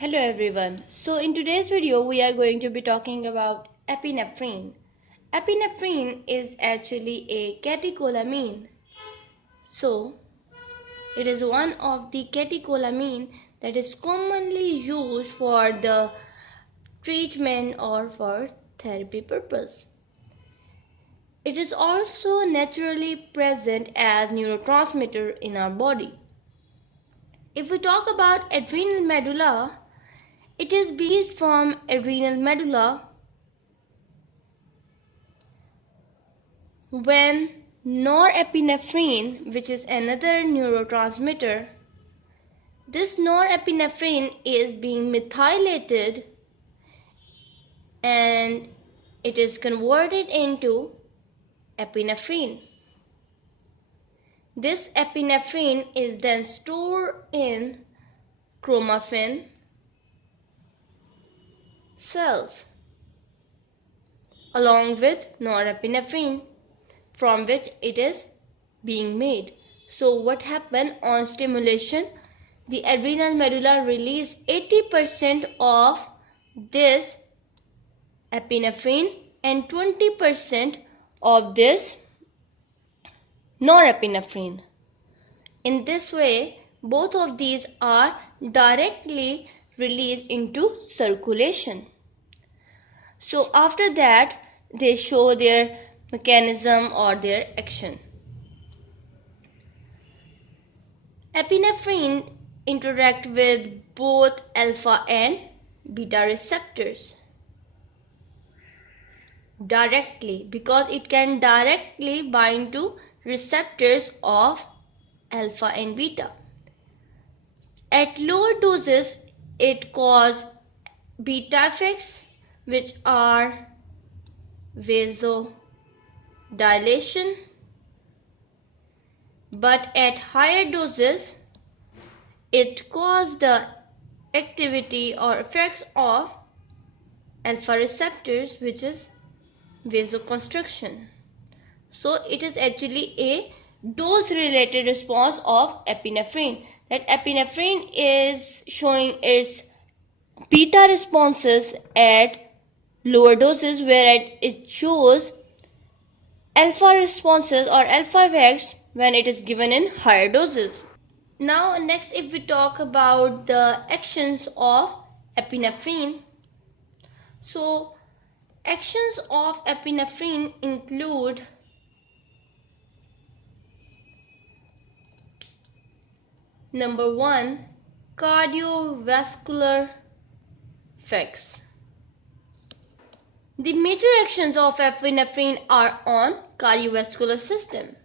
Hello everyone. So in today's video we are going to be talking about epinephrine. Epinephrine is actually a catecholamine. So it is one of the catecholamine that is commonly used for the treatment or for therapy purpose. It is also naturally present as neurotransmitter in our body. If we talk about adrenal medulla, it is based from adrenal medulla when norepinephrine, which is another neurotransmitter, this norepinephrine is being methylated and it is converted into epinephrine. This epinephrine is then stored in chromaffin cells along with norepinephrine from which it is being made. So what happened on stimulation? The adrenal medulla release 80% of this epinephrine and 20% of this norepinephrine. In this way, both of these are directly released into circulation. So after that, they show their mechanism or their action. Epinephrine interact with both alpha and beta receptors directly because it can directly bind to receptors of alpha and beta. At lower doses, it causes beta effects, which are vasodilation, but at higher doses, it causes the activity or effects of alpha receptors, which is vasoconstriction. So it is actually a dose-related response of epinephrine. That epinephrine is showing its beta responses at lower doses, where it shows alpha responses or alpha effects when it is given in higher doses. Now next, if we talk about the actions of epinephrine, so actions of epinephrine include number 1, cardiovascular effects. The major actions of epinephrine are on cardiovascular system.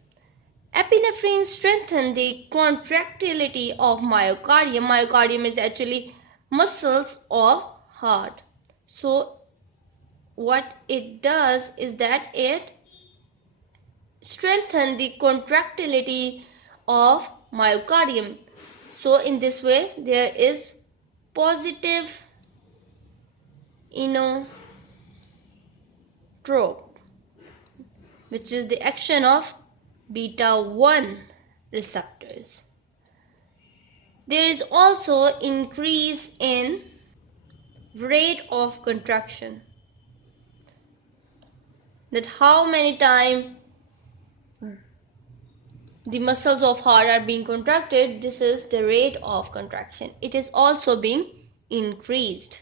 Epinephrine strengthens the contractility of myocardium. Myocardium is actually muscles of heart. So what it does is that it strengthens the contractility of myocardium. So in this way, there is positive inotrope, which is the action of beta 1 receptors. There is also increase in rate of contraction. That how many times the muscles of heart are being contracted, this is the rate of contraction. It is also being increased.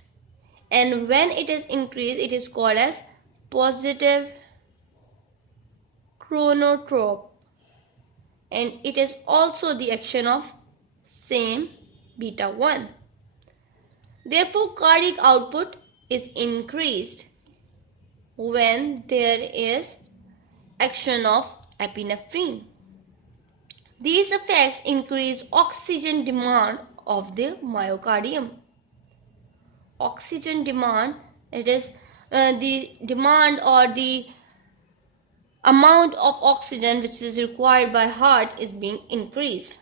And when it is increased, it is called as positive chronotrope. And it is also the action of same beta 1. Therefore, cardiac output is increased when there is action of epinephrine. These effects increase oxygen demand of the myocardium. Oxygen demand, it is the demand or the amount of oxygen which is required by heart is being increased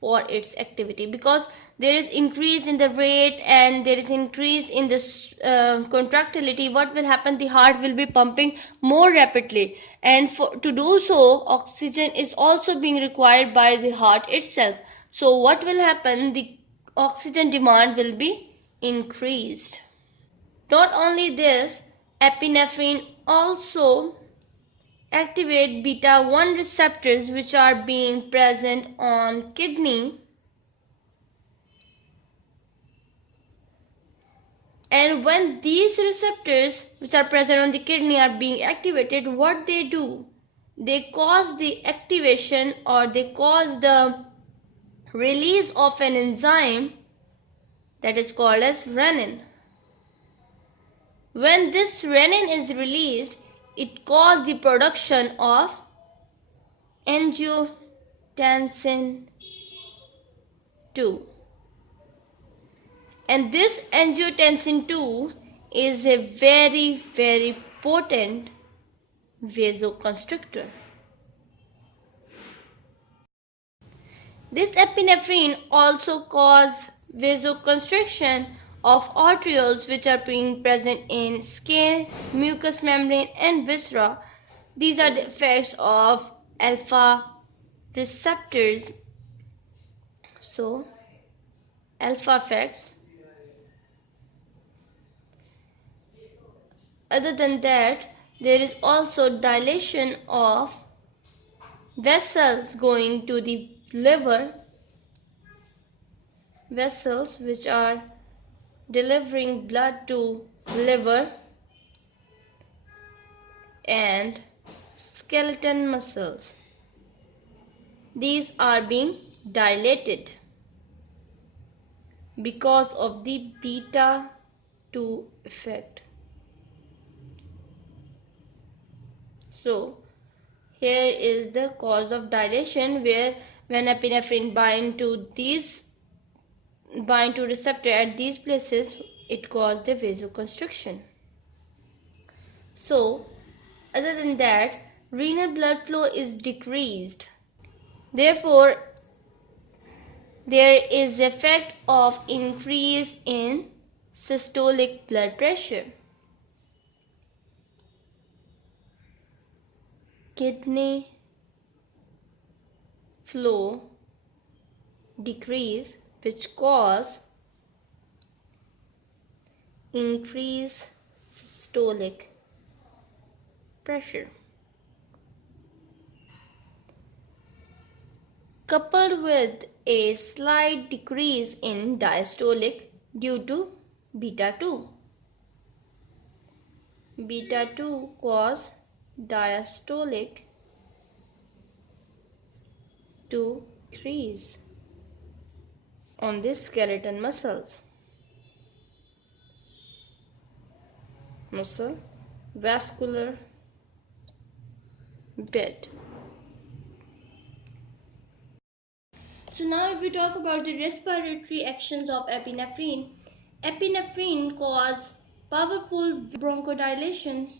for its activity, because there is increase in the rate and there is increase in this contractility. What will happen? The heart will be pumping more rapidly, and to do so, oxygen is also being required by the heart itself. So what will happen? The oxygen demand will be increased. Not only this, epinephrine also activate beta 1 receptors which are being present on kidney, and when these receptors which are present on the kidney are being activated, what they do? They cause the activation, or they cause the release of an enzyme that is called as renin. When this renin is released, it causes the production of angiotensin 2. And this angiotensin 2 is a very potent vasoconstrictor. This epinephrine also causes vasoconstriction of arterioles which are being present in skin, mucous membrane and viscera. These are the effects of alpha receptors. So, alpha effects. Other than that, there is also dilation of vessels going to the liver, vessels which are delivering blood to liver, and skeletal muscles. These are being dilated because of the beta 2 effect. So here is the cause of dilation, where when epinephrine bind to receptor at these places, it causes the vasoconstriction. So other than that, renal blood flow is decreased. Therefore, there is effect of increase in systolic blood pressure. Kidney flow decrease, which cause increase systolic pressure. Coupled with a slight decrease in diastolic due to beta 2. Beta 2 cause diastolic to increase on the skeletal muscle vascular bed. So now if we talk about the respiratory actions of epinephrine, epinephrine causes powerful bronchodilation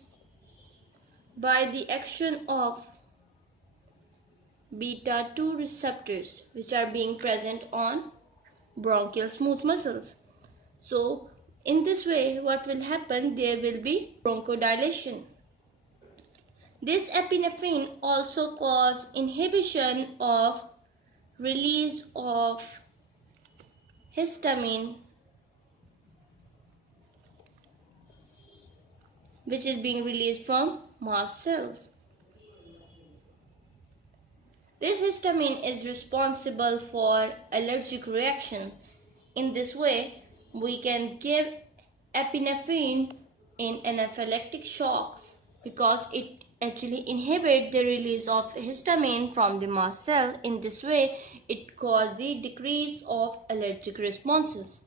by the action of beta 2 receptors which are being present on bronchial smooth muscles. So in this way, what will happen? There will be bronchodilation. This epinephrine also causes inhibition of release of histamine, which is being released from mast cells. This histamine is responsible for allergic reactions. In this way, we can give epinephrine in anaphylactic shocks because it actually inhibits the release of histamine from the mast cell. In this way, it causes the decrease of allergic responses.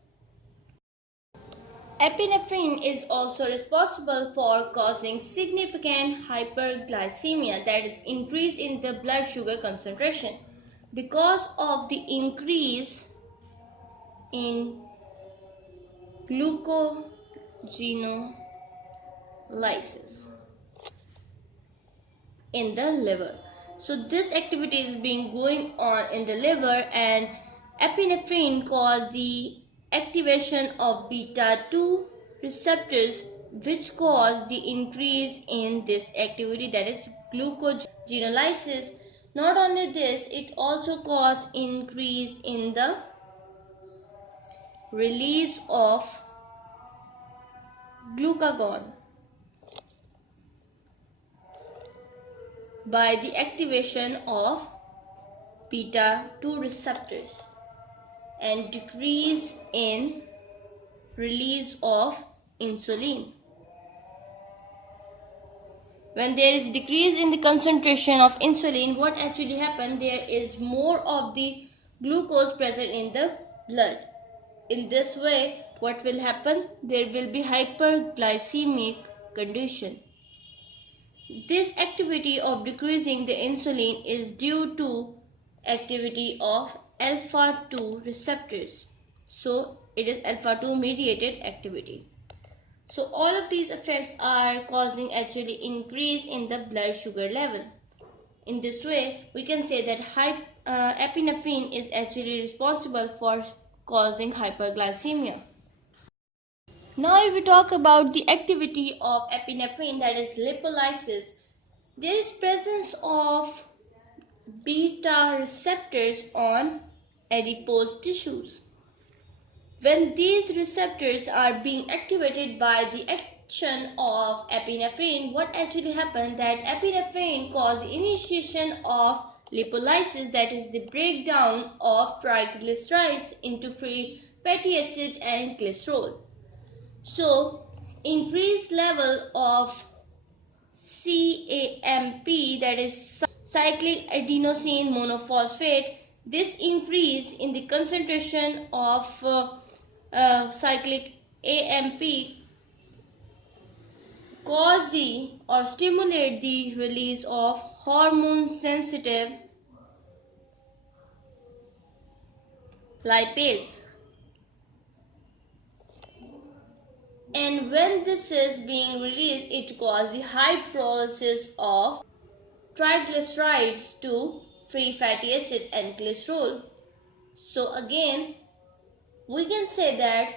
Epinephrine is also responsible for causing significant hyperglycemia, that is, increase in the blood sugar concentration, because of the increase in glucogenolysis in the liver. So this activity is being going on in the liver, and epinephrine causes the activation of beta 2 receptors which cause the increase in this activity, that is glucogenolysis, Not only this, it also causes increase in the release of glucagon by the activation of beta 2 receptors and decrease in release of insulin. When there is decrease in the concentration of insulin, what actually happens? There is more of the glucose present in the blood. In this way, what will happen? There will be hyperglycemic condition. This activity of decreasing the insulin is due to activity of alpha 2 receptors. So it is alpha 2 mediated activity. So all of these effects are causing actually increase in the blood sugar level. In this way, we can say that epinephrine is actually responsible for causing hyperglycemia. Now if we talk about the activity of epinephrine, that is lipolysis, there is presence of beta receptors on adipose tissues. When these receptors are being activated by the action of epinephrine, what actually happens? That epinephrine causes initiation of lipolysis, that is the breakdown of triglycerides into free fatty acid and glycerol. So increased level of CAMP, that is cyclic adenosine monophosphate, this increase in the concentration of cyclic AMP cause the or stimulate the release of hormone sensitive lipase. And when this is being released, it causes the hydrolysis of triglycerides to free fatty acid and glycerol. So again, we can say that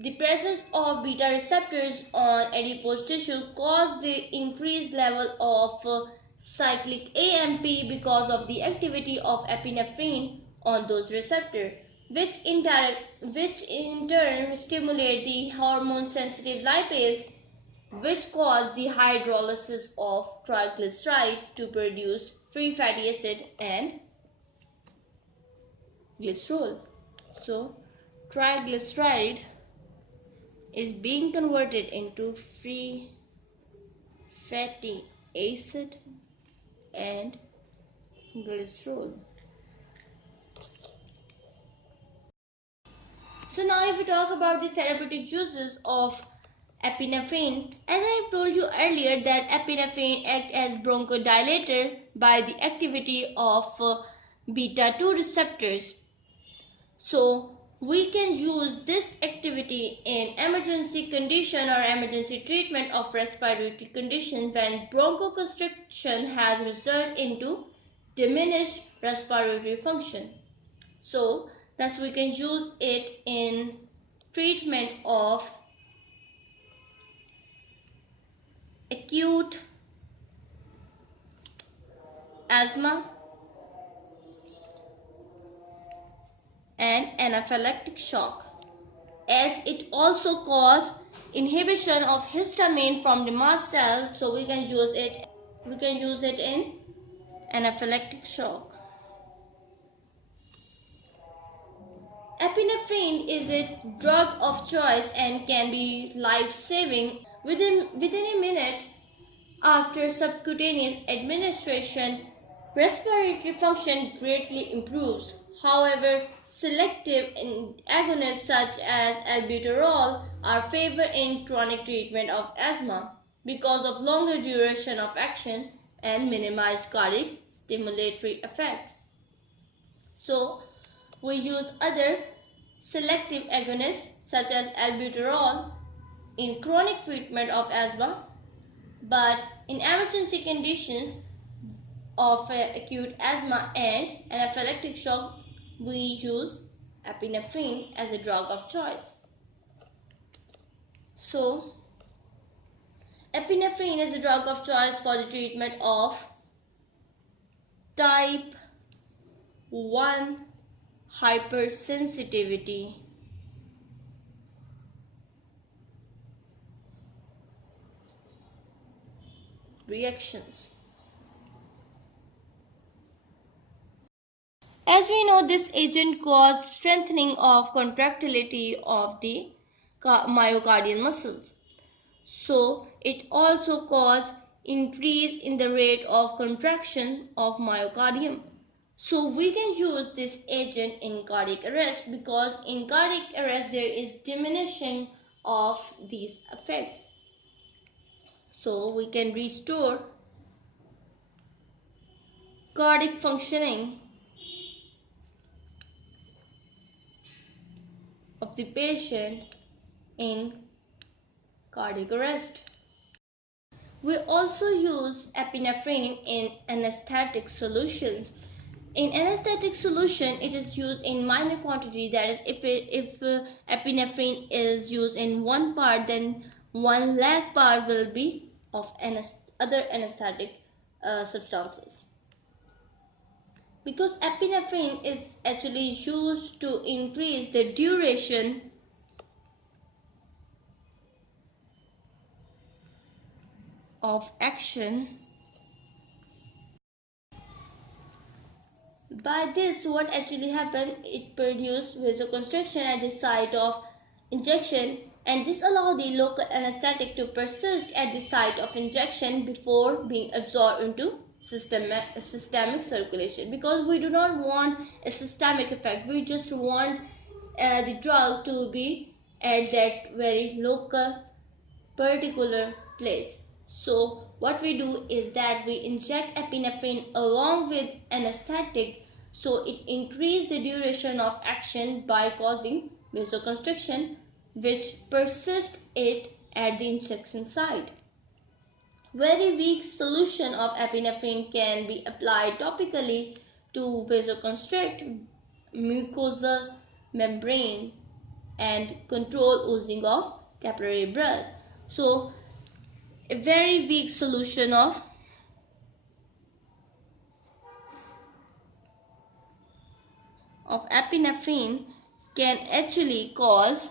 the presence of beta receptors on adipose tissue cause the increased level of cyclic AMP because of the activity of epinephrine on those receptors, which in turn stimulate the hormone sensitive lipase, which cause the hydrolysis of triglyceride to produce free fatty acid and glycerol. So triglyceride is being converted into free fatty acid and glycerol. So now if we talk about the therapeutic uses of epinephrine, as I told you earlier that epinephrine acts as bronchodilator by the activity of beta 2 receptors. So we can use this activity in emergency condition or emergency treatment of respiratory conditions when bronchoconstriction has resulted into diminished respiratory function. So thus we can use it in treatment of acute asthma and anaphylactic shock, as it also causes inhibition of histamine from the mast cell. So we can use it in anaphylactic shock. Epinephrine is a drug of choice and can be life-saving. Within a minute after subcutaneous administration, respiratory function greatly improves. However, selective agonists such as albuterol are favored in chronic treatment of asthma because of longer duration of action and minimized cardiac stimulatory effects. So we use other selective agonists such as albuterol in chronic treatment of asthma, but in emergency conditions of acute asthma and anaphylactic shock, we use epinephrine as a drug of choice. So epinephrine is a drug of choice for the treatment of type 1 hypersensitivity reactions. As we know, this agent causes strengthening of contractility of the myocardial muscles. So it also causes increase in the rate of contraction of myocardium. So we can use this agent in cardiac arrest, because in cardiac arrest there is diminishing of these effects. So we can restore cardiac functioning of the patient in cardiac arrest. We also use epinephrine in anesthetic solutions. In anesthetic solution, it is used in minor quantity. That is, if epinephrine is used in 1 part, then 1 lakh part will be of other anesthetic substances. Because epinephrine is actually used to increase the duration of action. By this, what actually happened, it produced vasoconstriction at the site of injection, and this allowed the local anesthetic to persist at the site of injection before being absorbed into systemic circulation, because we do not want a systemic effect. We just want the drug to be at that very local particular place. So what we do is that we inject epinephrine along with anesthetic, so it increases the duration of action by causing vasoconstriction, which persists it at the injection site. Very weak solution of epinephrine can be applied topically to vasoconstrict mucosal membrane and control oozing of capillary blood. So a very weak solution of epinephrine can actually cause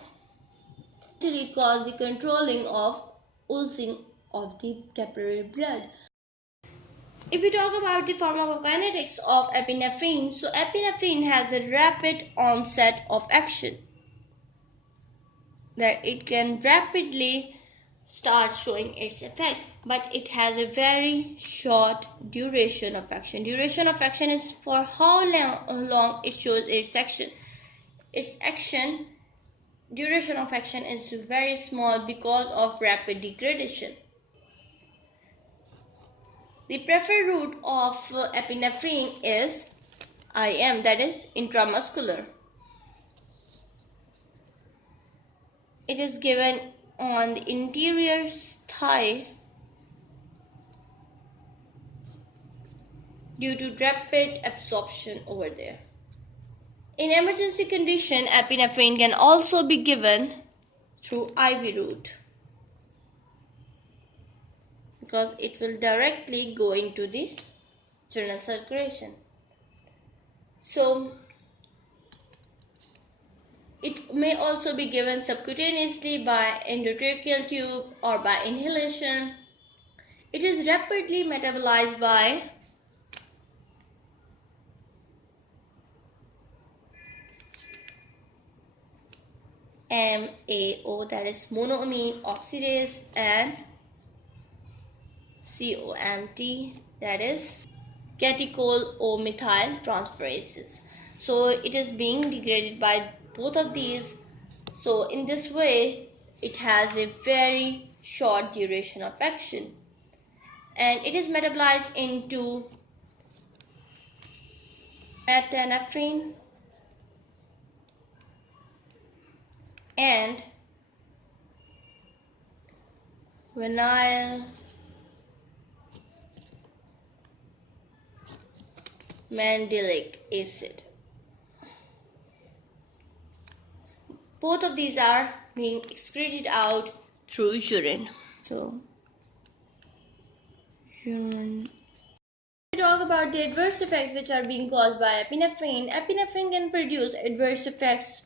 the controlling of oozing of the capillary blood. If we talk about the pharmacokinetics of epinephrine, so epinephrine has a rapid onset of action, that it can rapidly start showing its effect, but it has a very short duration of action. Duration of action is for how long it shows its action. Its action duration of action is very small because of rapid degradation. The preferred route of epinephrine is IM, that is intramuscular. It is given on the interior thigh due to rapid absorption over there. In emergency condition, epinephrine can also be given through IV route, because it will directly go into the general circulation. So it may also be given subcutaneously by endotracheal tube or by inhalation. It is rapidly metabolized by MAO, that is monoamine oxidase, and COMT, that is catechol O methyl transferases. So it is being degraded by both of these. So in this way, it has a very short duration of action, and it is metabolized into metanephrine and vanillylmandelic acid. Both of these are being excreted out through urine. So urine. We talk about the adverse effects which are being caused by epinephrine, epinephrine can produce adverse effects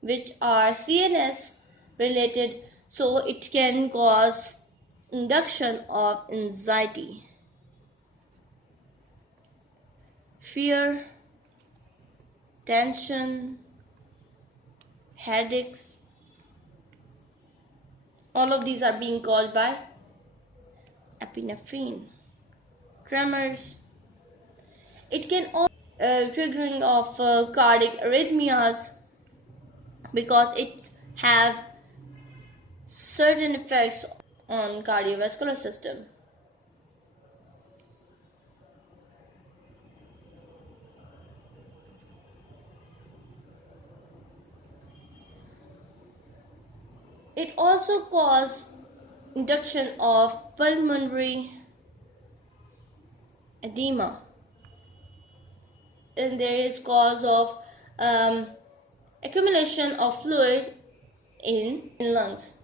which are CNS related. So it can cause induction of anxiety, fear, tension, headaches. All of these are being caused by epinephrine. Tremors. It can also triggering of cardiac arrhythmias because it have certain effects on cardiovascular system. It also causes induction of pulmonary edema, and there is cause of accumulation of fluid in lungs.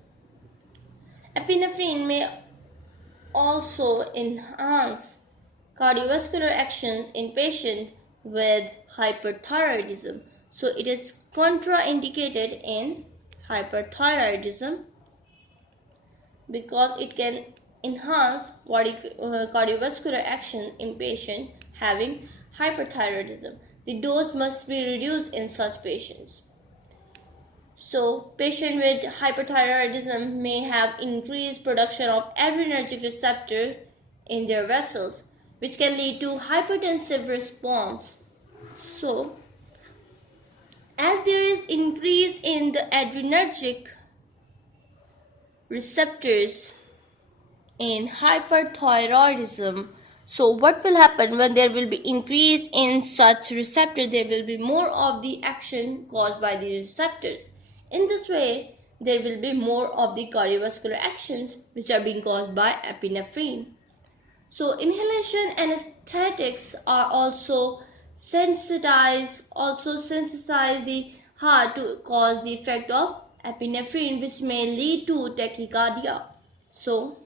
Epinephrine may also enhance cardiovascular actions in patients with hyperthyroidism. So it is contraindicated in hyperthyroidism because it can enhance cardiovascular action in patients having hyperthyroidism. The dose must be reduced in such patients. So, patients with hyperthyroidism may have increased production of adrenergic receptor in their vessels, which can lead to hypertensive response. So, as there is increase in the adrenergic receptors in hyperthyroidism, so what will happen when there will be increase in such receptor? There will be more of the action caused by the receptors. In this way, there will be more of the cardiovascular actions which are being caused by epinephrine. So inhalation anesthetics are also sensitize the heart to cause the effect of epinephrine, which may lead to tachycardia. So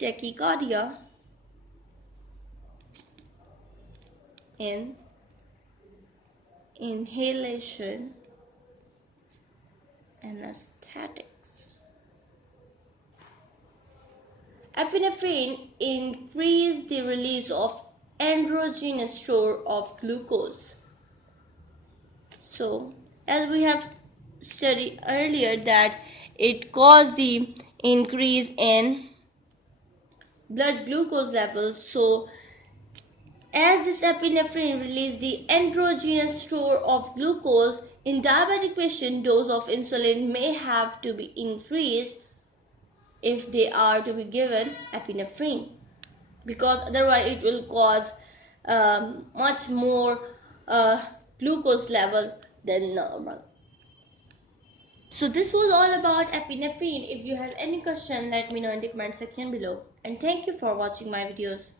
tachycardia in inhalation anesthetics. Epinephrine increases the release of endogenous store of glucose. So, as we have studied earlier that it caused the increase in blood glucose level. So, as this epinephrine releases the endogenous store of glucose, in diabetic patient, dose of insulin may have to be increased if they are to be given epinephrine, because otherwise it will cause much more glucose level than normal. So this was all about epinephrine. If you have any question, let me know in the comment section below. And thank you for watching my videos.